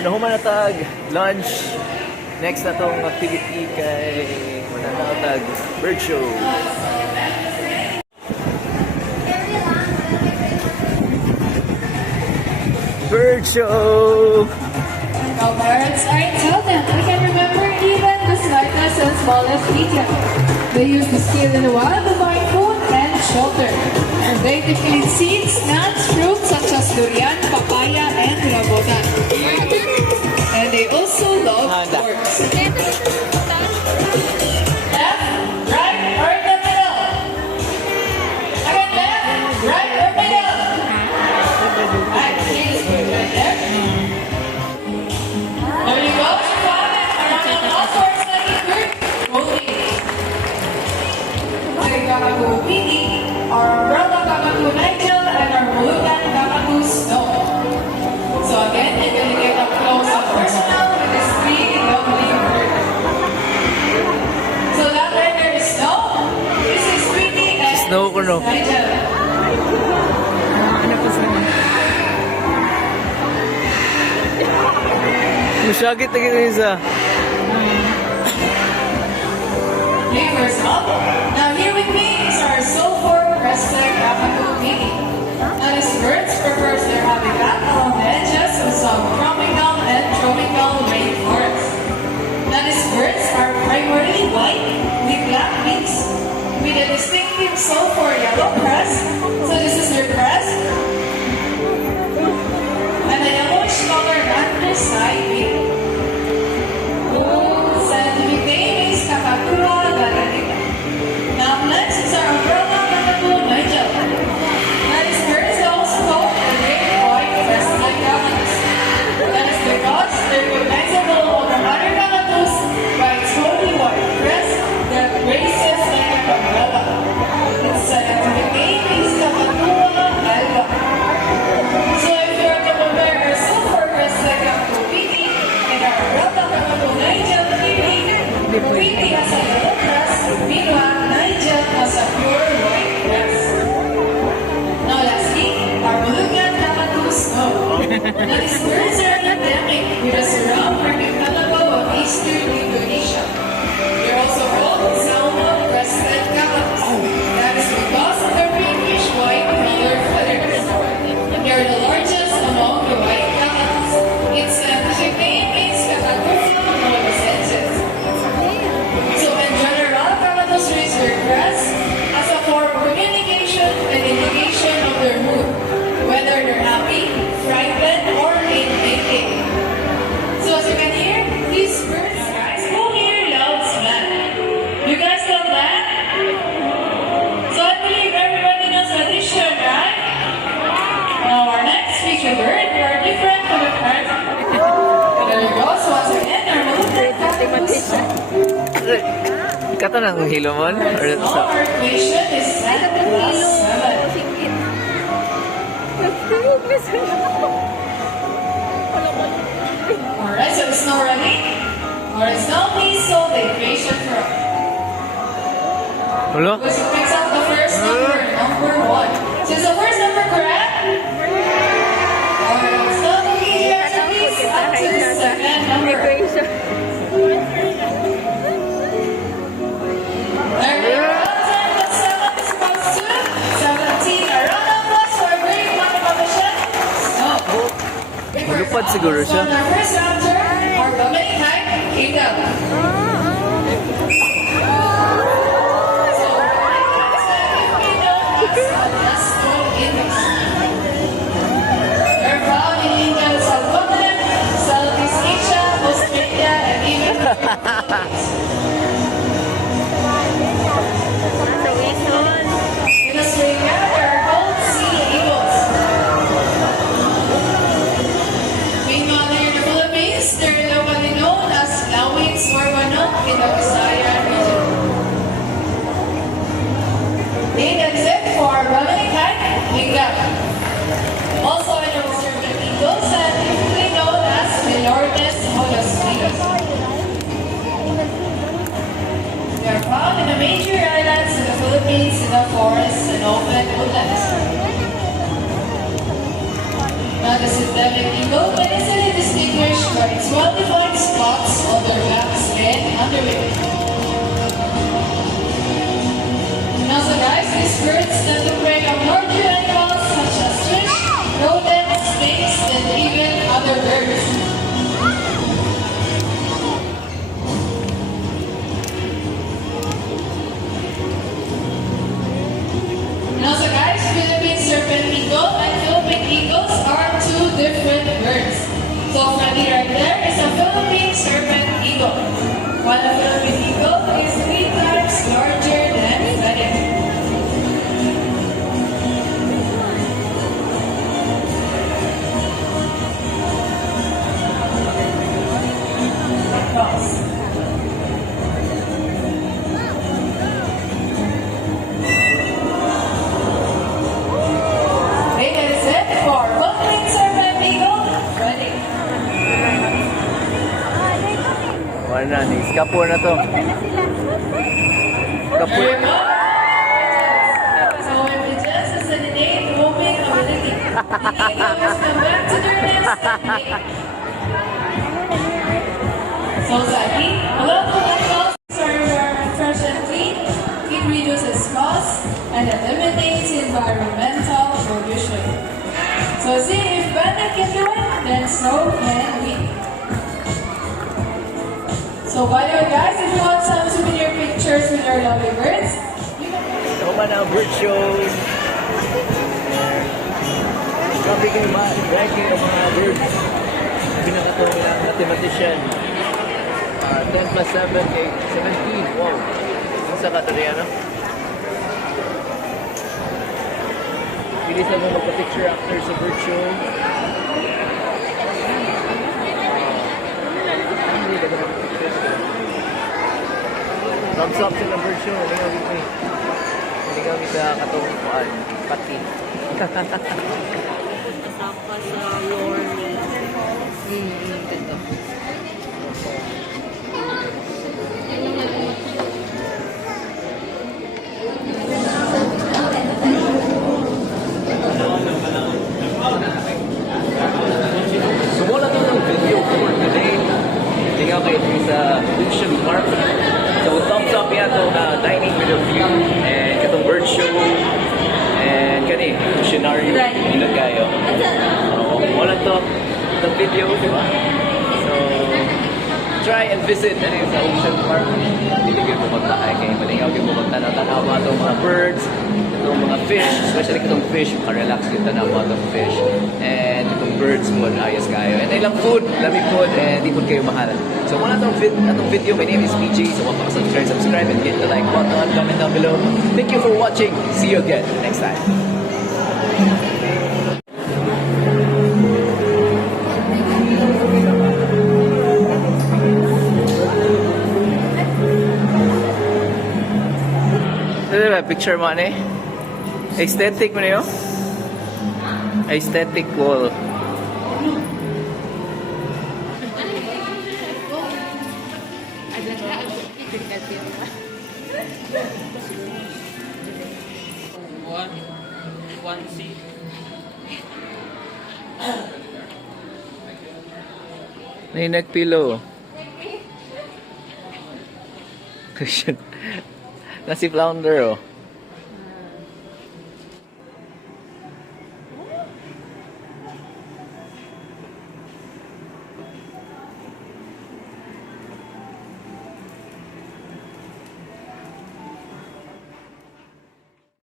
nahuman na tag lunch. Next na tong activity kay mananatag bird show. Bird show! Now birds are intelligent. We can remember even the slightest and smallest detail. They use the skill in the wild to find food and shelter. They defeat seeds, nuts, fruits such as durian, papaya, and rambutan. And they also love birds. Left, right, or in the middle? Again, left, right, or middle? Right, please, right there. There you go. Around all sorts like a bird. Rolling. Our cockatoo Piggy, our umbrella cockatoo Nigel, and our Molucan cockatoo Snow. So again, you're going to get up close and personal with this big, lovely bird. So that right there is Snow. This is Piggy and Snow ko no. Nigel. Masyagit na gina isa. Flavors up. Now here with me is our sulfur crested cockatoo Piggy. Now these birds prefers their habitat along the edges of some tropical and tropical rainforests. Now these birds are primarily white with black wings with a distinctive sulfur yellow crest. So this is their crest. And a yellowish color underside wing. Scientific name is Cockatoos. Now next is our umbrella cockatoo Nigel. That is birds also called the great white crested cockatoos. That is because they're recognizable over other cockatoos by its holy white crest that races like an umbrella. Its scientific name is Cockatoos alba. So if you are to compare our sulfur crested cockatoo Piggy and our umbrella cockatoo Nigel Piggy has a yellow crest, meanwhile Nigel has a pure white crest. Now lastly, our Molucan cockatoo Snow. Now these birds are endemic with a surround archipelago of eastern Indonesia. They're also called salmon crested cockatoos. That is because of their pinkish white colored feathers. They are the largest among the white cockatoos. Its scientific name is Cockatoos molescensis. So in general, cockatoos raise their crest as a form of communication and indication of their mood, whether they're happy, frightened, or in mating. So as you can hear, these birds, guys, who here loves land? You guys love land? So I believe everybody knows addition, right? Now our next feature bird are different from the birds. There you go. So once again, our Molucan cockatoos. Kata ng hilomon? Or sa... Our equation is 7 plus 7. Alright, so it's now ready? Alright, so now please solve the equation for us. Wala? So fix up the first number, number 1. So is the first number correct? Alright, so please up to the second number. There we go. 10 plus 7 is equals to 17. A round of applause for a great contribution. Malupad siguro siya. So the first answer, our bubbling type, kingdom. So, we're proud in Indians of women, Southeast Asia, Australia, and even the Philippines. In Australia, there are called sea eagles. Meanwhile, here in the Philippines, they're locally known as lawits or manok in the Visayas region. Okay, that's it for bubbling type, kingdom. Also, in the observant eagles, typically known as Milordes molluscus. They are found in the major islands in the Philippines in the forests and open woodlands. Now, the synthetic eagle can easily distinguish birds. And also guys, Philippine serpent eagle and Philippine eagles are two different birds. So Freddy right there is a Philippine serpent eagle, while a Philippine eagle is 3 times larger than Freddy. False. Okay, that is it for Philippine serpent eagle. Ready? Wala na, ni-escapo na to. Escapo. Very good. So if it just is an innate moving ability, the eagles come back to their nest and mate. So Zaki, a lot of animals are fresh and clean. It reduces cost and eliminates environmental pollution. So see, if Bandit can do it, then so can we. So by the way guys, if you want some souvenir pictures with your lovely birds, you can Naman ang bird show. Grabe kayo ma-ranking ang mga birds. Pinakato nila ang mathematician. 10 plus 7, 8, 17. Wow. Ang sa Katoriano. Bilis na mo magpa-picture after sa bird show. Thumbs up sa bird show. Hindi kami sa katong pati. Kasama sa lore ni ito. Sumula to ng video for today. Tingnan kayo sa Ocean Park. So thumbs up yan to dining with a view and katong bird show and kani Oceanarium ilag kayo. Wala to the video, di ba? So try and visit sa Ocean Park. Hindi kayo pumunta kayo malingaw kayo pumunta na tanaw mga itong mga birds, itong mga fish, especially itong fish, makarelax yung tanaw mga itong fish and itong birds mo, ayos kayo. And ilang food, lamig food, and di po kayo mahalan. So wala itong video, my name is PJ, so huwag subscribe and hit the like button, comment down below. Thank you for watching. See you again next time. Picture mo ano eh? Aesthetic mo na yun? Aesthetic wall. One seat. Nagpilo. Christian. Nasi flounder oh.